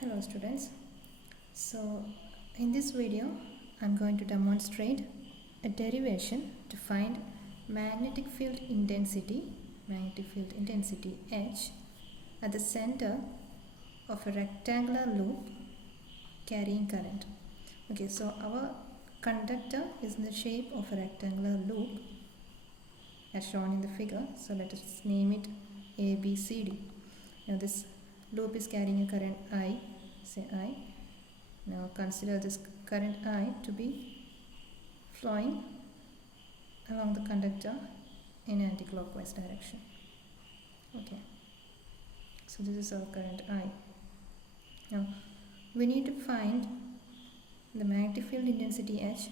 Hello students. So in this video I'm going to demonstrate a derivation to find magnetic field intensity H at the center of a rectangular loop carrying current. Okay, so our conductor is in the shape of a rectangular loop as shown in the figure. So let us name it ABCD. Now this loop is carrying a current I, say I. Now consider this current I to be flowing along the conductor in anti-clockwise direction. Okay, so this is our current I. Now we need to find the magnetic field intensity H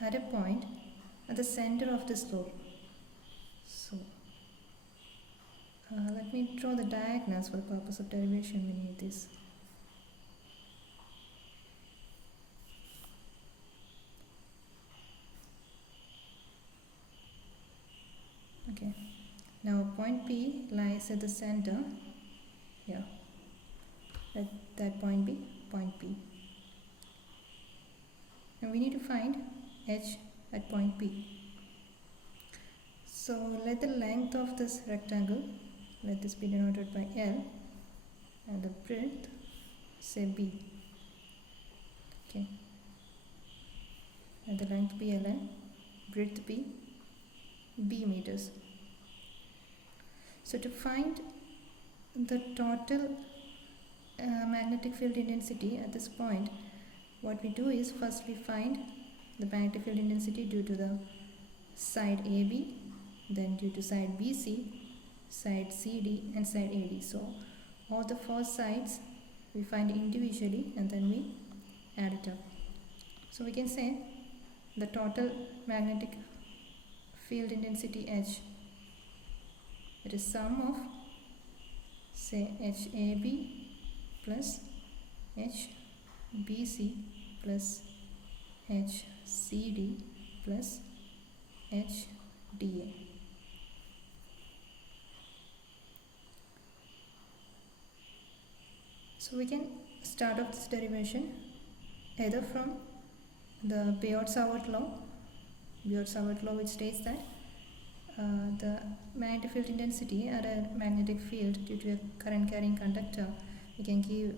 at a point at the center of this loop. So let me draw the diagonals for the purpose of derivation. We need this. Okay, now point P lies at the center here. Let that point be point P. And we need to find H at point P. So let the length of this rectangle, let this be denoted by L, and the breadth say B. Okay, and the length be Ln, breadth be B meters. So to find the total magnetic field intensity at this point, what we do is first we find the magnetic field intensity due to the side AB, then due to side BC, side CD and side AD. So all the four sides we find individually and then we add it up. So we can say the total magnetic field intensity H, it is sum of say HAB plus HBC plus HCD plus HDA. So we can start off this derivation either from the Biot-Savart law, which states that the magnetic field intensity at a magnetic field due to a current carrying conductor, we can give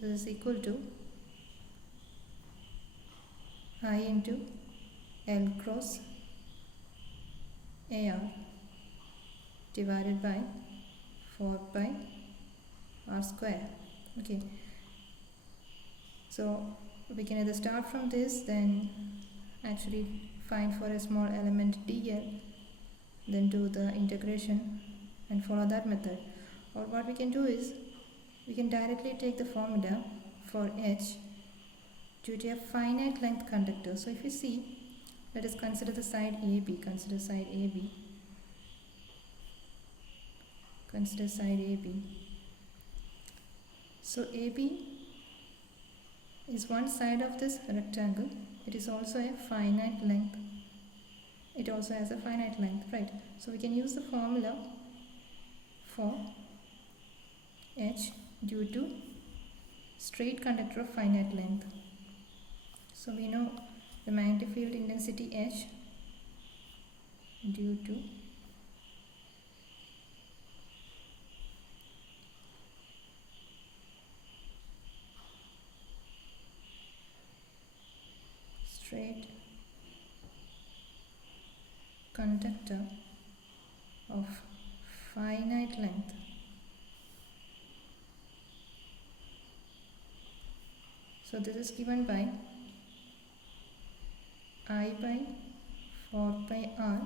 this equal to I into L cross AR divided by 4 pi R square. Okay, so we can either start from this, then actually find for a small element dl, then do the integration and follow that method. Or what we can do is we can directly take the formula for H due to a finite length conductor. So if you see, let us consider the side AB. Consider side AB. So AB is one side of this rectangle. It is also a finite length. It also has a finite length, right? So we can use the formula for H due to straight conductor of finite length. So we know the magnetic field intensity H due to straight conductor of finite length. So this is given by I by 4 pi R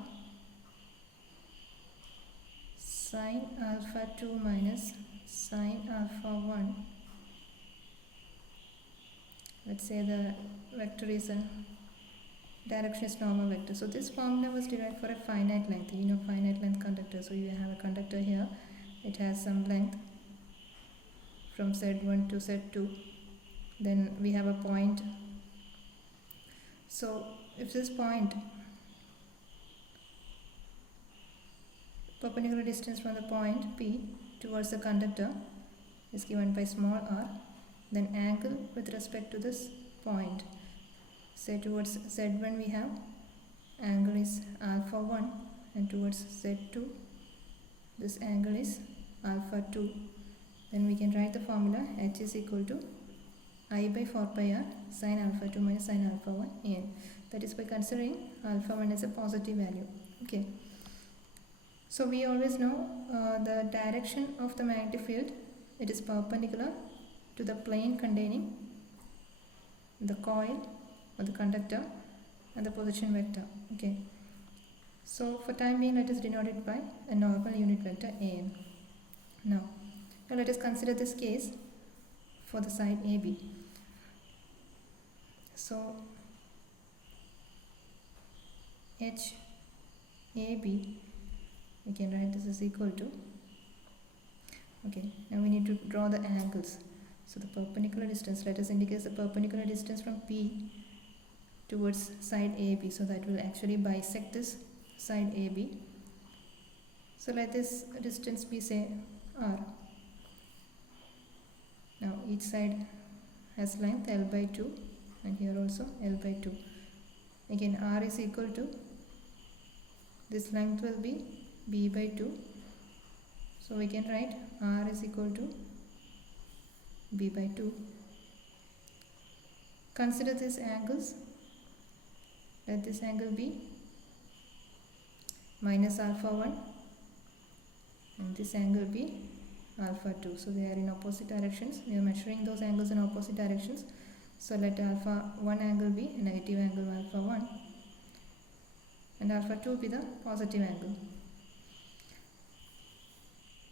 sine alpha 2 minus sine alpha 1. Let's say the vector is a direction is normal vector. So this formula was derived for a finite length. You know finite length conductor. So you have a conductor here. It has some length from Z1 to Z2. Then we have a point. So if this point, perpendicular distance from the point P towards the conductor is given by small r, then angle with respect to this point. Say towards Z1 we have angle is alpha 1, and towards Z2 this angle is alpha 2. Then we can write the formula H is equal to I by 4 pi r sin alpha 2 minus sin alpha 1 n. That is by considering alpha 1 as a positive value. Okay. So we always know the direction of the magnetic field. It is perpendicular to the plane containing the coil or the conductor and the position vector. Okay. So for time being, let us denote it by a normal unit vector an. Now let us consider this case for the side AB. So HAB, we can write this is equal to, okay, now we need to draw the angles. So the perpendicular distance, let us indicate the perpendicular distance from P towards side AB, so that will actually bisect this side AB. So let this distance be, say, R. Now each side has length L by 2, and here also L by 2. Again R is equal to, this length will be B by 2. So we can write R is equal to B by 2. Consider these angles. Let this angle be minus alpha 1, and this angle be alpha 2. So they are in opposite directions. We are measuring those angles in opposite directions. So let alpha 1 angle be a negative angle alpha 1, and alpha 2 be the positive angle.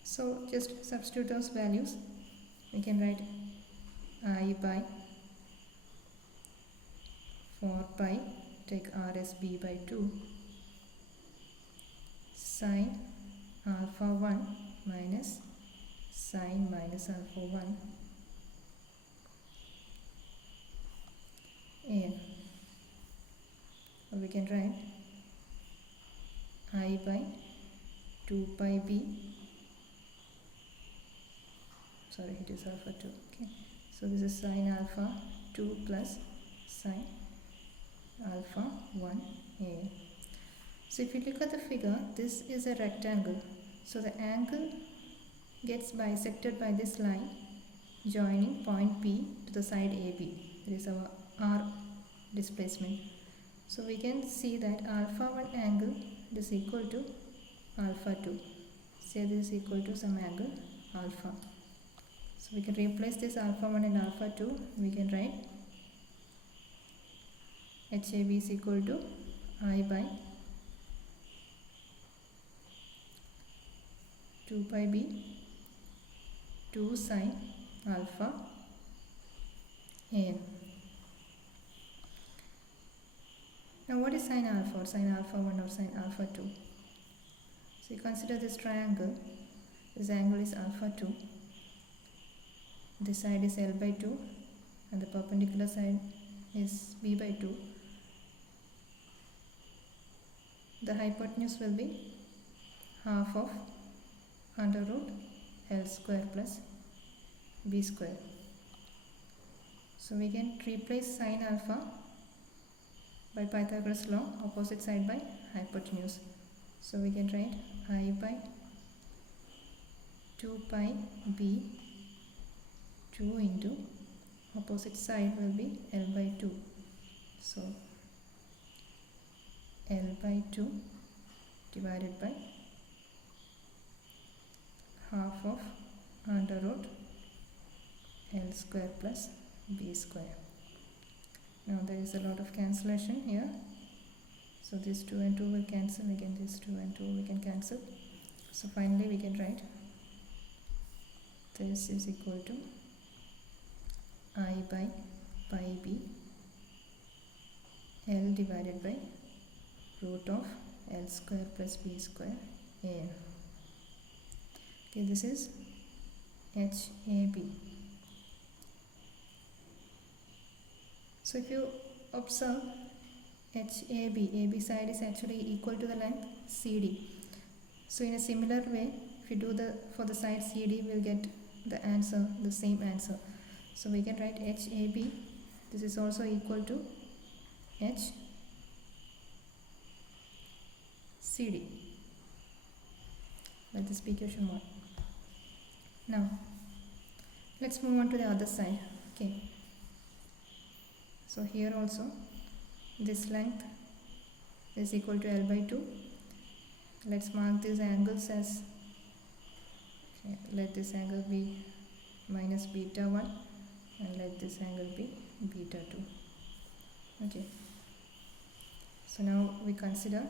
So just substitute those values. We can write I by 4 pi, take R as B by 2, sin alpha 1 minus sin minus alpha 1 n. Or we can write I by 2 pi b, sorry, it is alpha 2. Okay, so this is sin alpha 2 plus sin alpha 1 a. So if you look at the figure, this is a rectangle. So the angle gets bisected by this line joining point P to the side AB. There is our R displacement. So we can see that alpha 1 angle is equal to alpha 2. Say this is equal to some angle alpha. So we can replace this alpha 1 and alpha 2. We can write HAB is equal to I by 2 pi b 2 sin alpha n. Now what is sin alpha, or sin alpha 1 or sin alpha 2? So you consider this triangle. This angle is alpha 2. This side is L by 2 and the perpendicular side is B by 2. The hypotenuse will be half of under root L square plus B square. So we can replace sin alpha by Pythagoras law, opposite side by hypotenuse. So we can write I by 2 pi b 2 into opposite side will be L by 2. So L by 2 divided by half of under root L square plus B square. Now there is a lot of cancellation here. So this 2 and 2 will cancel, again this 2 and 2 we can cancel. So finally we can write this is equal to I by pi b L divided by root of L square plus B square n. Okay, this is HAB. So if you observe HAB, AB side is actually equal to the length CD. So in a similar way, if you do for the side CD, we'll get the answer, the same answer. So we can write HAB, this is also equal to HCD. Let this be equation 1. Now let's move on to the other side. Okay, so here also this length is equal to L by 2. Let's mark these angles as, okay, let this angle be minus beta 1 and let this angle be beta 2. Okay, so now we consider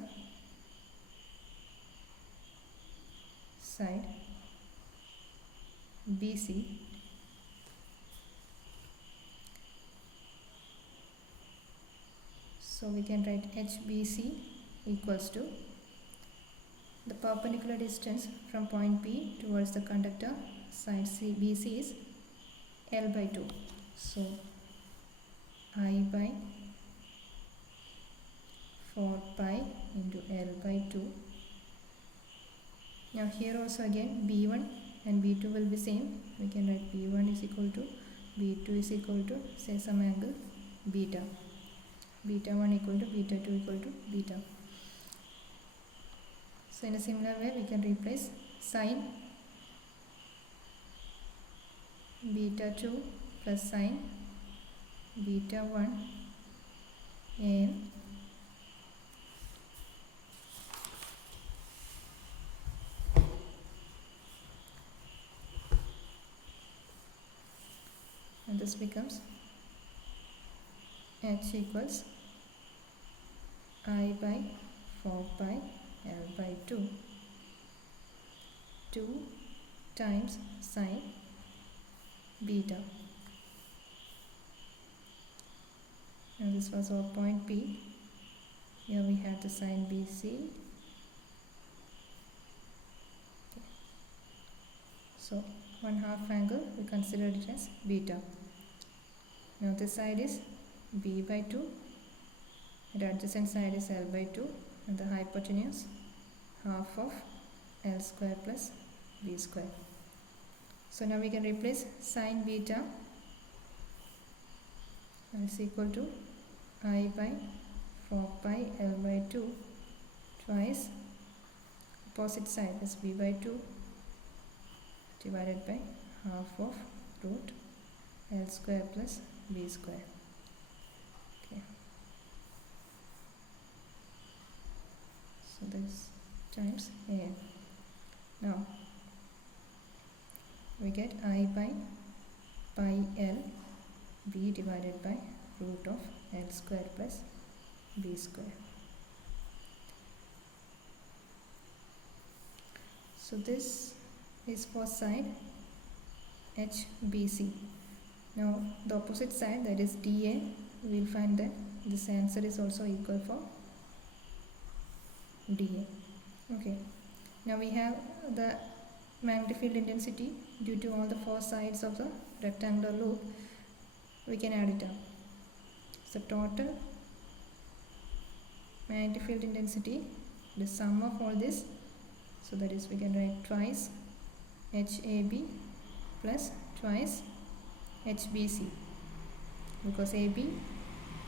side BC so we can write HBC equals to the perpendicular distance from point B towards the conductor side BC is L by 2. So I by 4 pi into L by 2. Now here also again B1 and B2 will be same. We can write B1 is equal to B2 is equal to say some angle beta. Beta 1 equal to beta 2 equal to beta. So in a similar way we can replace sine beta 2 plus sine beta 1 and this becomes H equals I by 4 pi L by 2 times sine beta. And this was our point P. Here we have the sine BC. Okay. So 1/2 angle we considered it as beta. Now this side is B by 2, the adjacent side is L by 2 and the hypotenuse half of L square plus B square. So now we can replace sine beta is equal to I by 4 pi L by 2 twice opposite side is B by 2 divided by half of root L square plus B square. Okay. So this times A. Now we get I by pi L B divided by root of L square plus B square. So this is for side HBC. Now the opposite side, that is DA, we will find that this answer is also equal for DA. Okay. Now we have the magnetic field intensity due to all the four sides of the rectangular loop. We can add it up. So total magnetic field intensity, the sum of all this, so that is we can write twice HAB plus twice HBC, because AB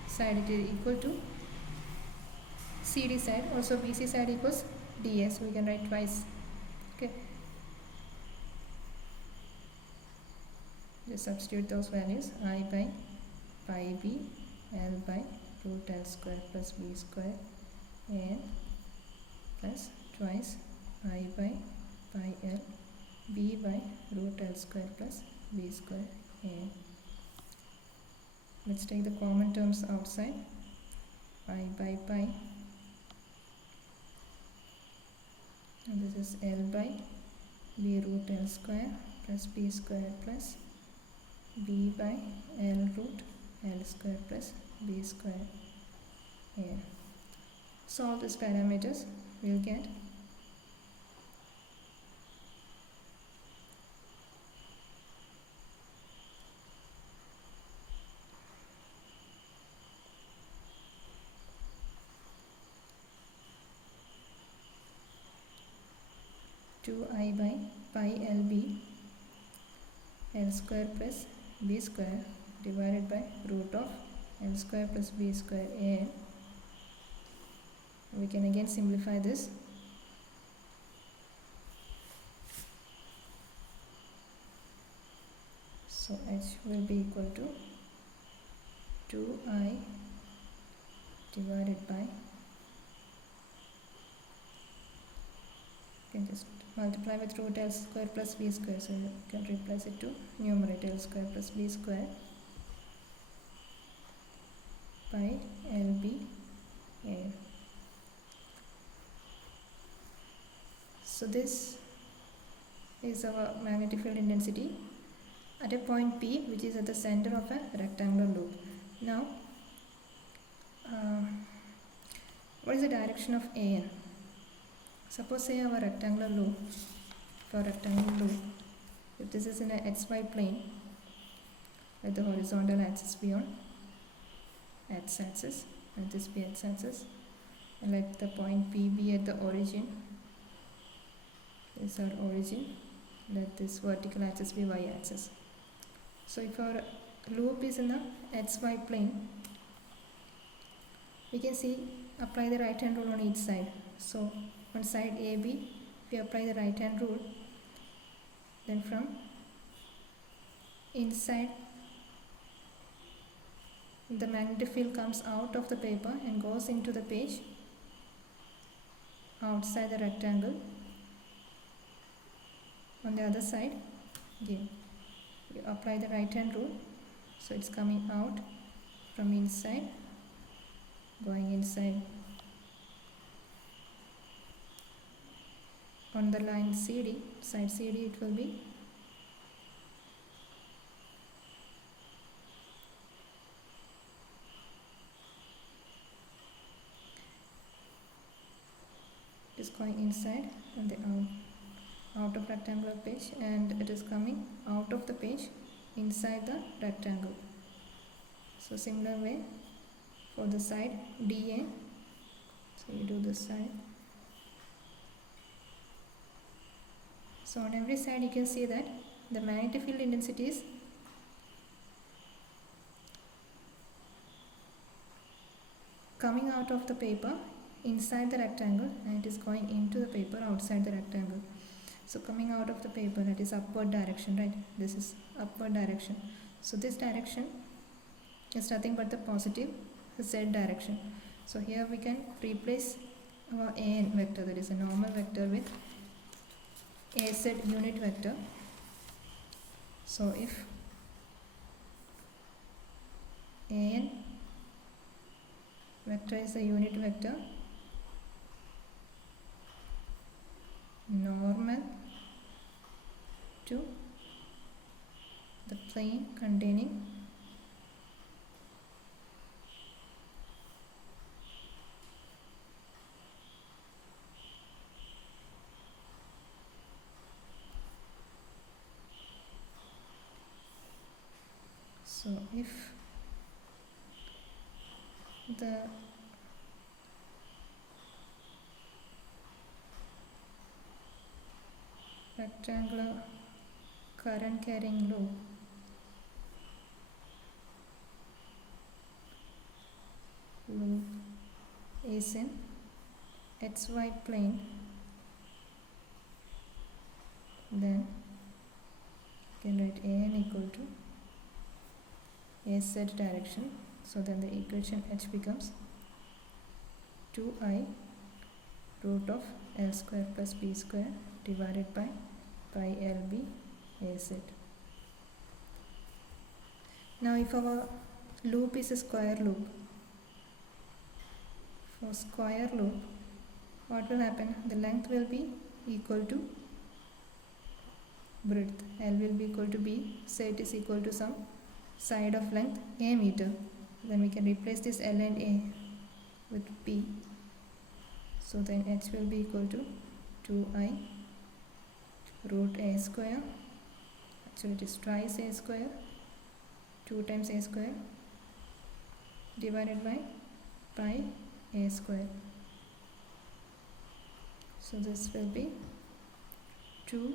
side it is equal to CD side, also BC side equals DS, so we can write twice. Okay, just substitute those values. I by pi B L by root L square plus B square and plus twice I by pi L B by root L square plus B square and let's take the common terms outside. I by pi, and this is L by B root L square plus B square plus B by L root L square plus B square here. Solve these parameters, we will get I by pi LB L square plus b square divided by root of l square plus b square a. We can again simplify this. So h will be equal to 2i divided by, you can just multiply with root l square plus b square, so you can replace it to numerator l square plus b square by lb a. So this is our magnetic field intensity at a point P, which is at the center of a rectangular loop. Now, what is the direction of AN? Suppose say our rectangular loop, if this is in a xy plane, let the horizontal axis be on x-axis, let this be x-axis, and let the point P be at the origin. This is our origin. Let this vertical axis be y-axis. So if our loop is in the xy plane, we can see apply the right hand rule on each side. So on side AB, we apply the right hand rule. Then from inside, the magnetic field comes out of the paper and goes into the page outside the rectangle. On the other side, again, you apply the right hand rule, so it's coming out from inside, going inside. On the line CD, side CD, it will be going inside and the out of rectangular page, and it is coming out of the page inside the rectangle. So similar way for the side DA, so you do this side. So on every side you can see that the magnetic field intensity is coming out of the paper inside the rectangle and it is going into the paper outside the rectangle. So coming out of the paper, that is upward direction, right? This is upward direction. So this direction is nothing but the positive z direction. So here we can replace our an vector, that is a normal vector, with az unit vector. So if an vector is a unit vector, normal to the plane containing so if the rectangular current carrying loop is in xy plane, then you can write an equal to az direction. So then the equation h becomes 2i root of l square plus b square divided by pi lb az. Now if our loop is a square loop, for square loop, what will happen? The length will be equal to breadth. L will be equal to b. Say it is equal to some side of length a meter. Then we can replace this L and a with p. So then h will be equal to 2i root a square. Actually it is twice a square. 2 times a square divided by pi a square. So this will be 2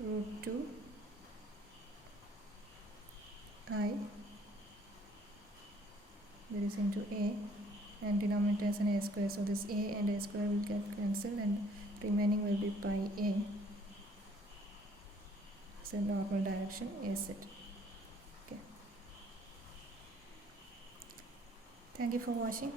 root 2 that is into a, and denominator is an a square, so this a and a square will get cancelled and remaining will be pi a. So normal direction is it. Okay, thank you for watching.